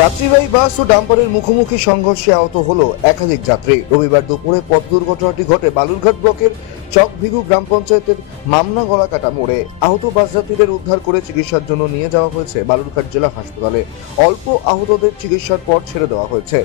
যাত্রীবাহী বাস ও ডাম্পারের মুখোমুখি সংঘর্ষে আহত হল একাধিক যাত্রী। রবিবার দুপুরে পথ দুর্ঘটনাটি ঘটে বালুরঘাট ব্লকের চকভিগু গ্রাম পঞ্চায়েতের মামনা গলাকাটা মোড়ে। আহত বাস যাত্রীদের উদ্ধার করে চিকিৎসার জন্য নিয়ে যাওয়া হয়েছে বালুরঘাট জেলা হাসপাতালে। অল্প আহতদের চিকিৎসার পর ছেড়ে দেওয়া হয়েছে।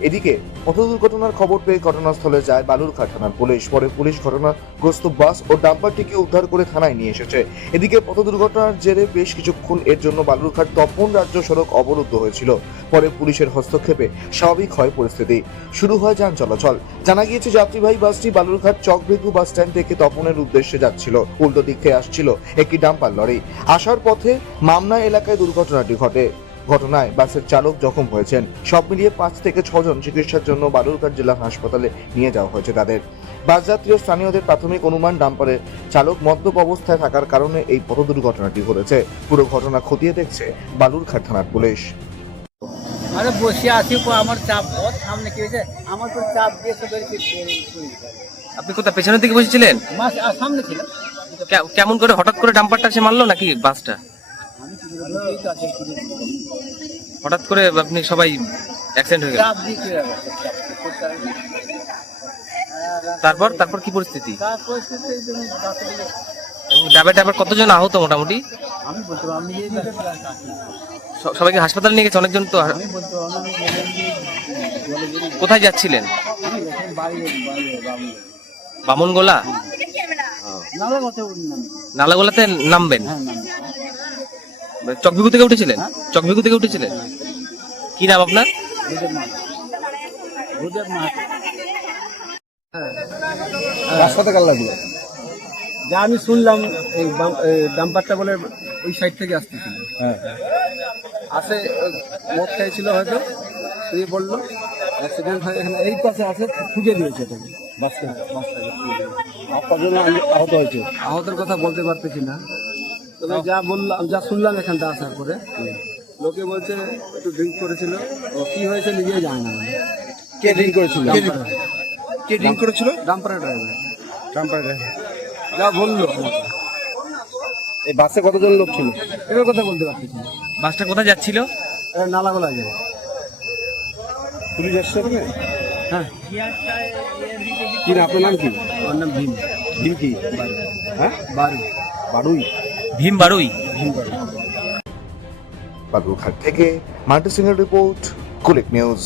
এদিকে পথ দুর্ঘটনার খবর পেয়ে ঘটনাস্থলে যায় বালুরঘাট থানার পুলিশ। পরে পুলিশ ঘটনাগ্রস্ত বাস ও ডাম্পারটিকে উদ্ধার করে থানায় নিয়ে এসেছে। এদিকে পথ দুর্ঘটনার জেরে বেশ কিছুক্ষণ এর জন্য বালুরঘাট তপন রাজ্য সড়ক অবরুদ্ধ হয়েছিল। পরে পুলিশের হস্তক্ষেপে স্বাভাবিক হয় পরিস্থিতি। শুরু হয় যান চলাচল। জানা গিয়েছে, যাত্রীবাহী বাসটি বালুরঘাট চকভেগু বাস স্ট্যান্ড থেকে তপনের উদ্দেশ্যে যাচ্ছিল। উল্টো দিক থেকে আসছিল একটি ডাম্পার লরি। আসার পথে মামনা এলাকায় দুর্ঘটনাটি ঘটে। ঘটনায় বাসের চালক জখম হয়েছেন। সব মিলিয়ে পাঁচ থেকে ছজন চিকিৎসার জন্য বালুরঘাট জেলা হাসপাতালে নিয়ে যাওয়া হয়েছে তাদের। বাস যাত্রী ও স্থানীয়দের প্রাথমিক অনুমান ডাম্পারের চালক মদ্যপ অবস্থায় থাকার কারণে এই পথ দুর্ঘটনাটি ঘটেছে। পুরো ঘটনা খতিয়ে দেখছে বালুরঘাট থানার পুলিশ। আরে বসে আছি আমার চাপ সামনে কি হয়েছে? আমার তো চাপ দিয়ে তো বেরিয়ে আপনি কোথায় পেছনের দিকে বসেছিলেন? সামনে ছিল কেমন করে হঠাৎ করে ডাম্পারটা সে মারলো নাকি বাসটা? হঠাৎ করে আপনি সবাই অ্যাক্সিডেন্ট হয়ে গেল? তারপর? তারপর কি পরিস্থিতি? ডাবে ডাবের কতজন আহত মোটামুটি? সবাইকে হাসপাতালে নিয়ে গেছে? অনেকজন তো কোথায় যাচ্ছিলেন? বামনগোলা? নালাগোলাতে নামবেন? হ্যাঁ চকভিগু থেকে উঠেছিলেন। চকভিগু থেকে উঠেছিলেন? কি নাম আপনার? রাস্তাতে কাল লাগল যা আমি শুনলাম এই ডাম্পারটা বলে ওই সাইড থেকে আসতেছিল। হ্যাঁ। আসে মদ খেয়েছিল হয়তো শুয়ে পড়ল। অ্যাক্সিডেন্ট হয়ে এখানে এই পাশে আসে ঠুকে দিয়েছে এটাকে বাসকে বাসটাকে আহত হয়েছে। আহতের কথা বলতে পারতেছি না। তবে যা বললাম যা শুনলাম এখানটা আসার পরে লোকে বলছে একটু ড্রিঙ্ক করেছিল। ও কি হয়েছে নিজেই জানে না। কে ড্রিঙ্ক করেছিল? কে ড্রিঙ্ক করেছিল? ডাম্পারের ড্রাইভার ট্রাম্পারে যা বলল। এই বাসে কতজন লোক ছিল? এবার কথা বলতে পারতেছি না বাসটা কোথায় যাচ্ছিল? এটা নালাগোলা যায় পুলিশ এসছে ওখানে? হ্যাঁ। কি না আপনার নাম কি? আমার নাম ভীম। ভীম কি? হ্যাঁ? বাড়ি বাড়ুই ভীম বারুই বাগুঘাট থেকে multi single report Kulik news.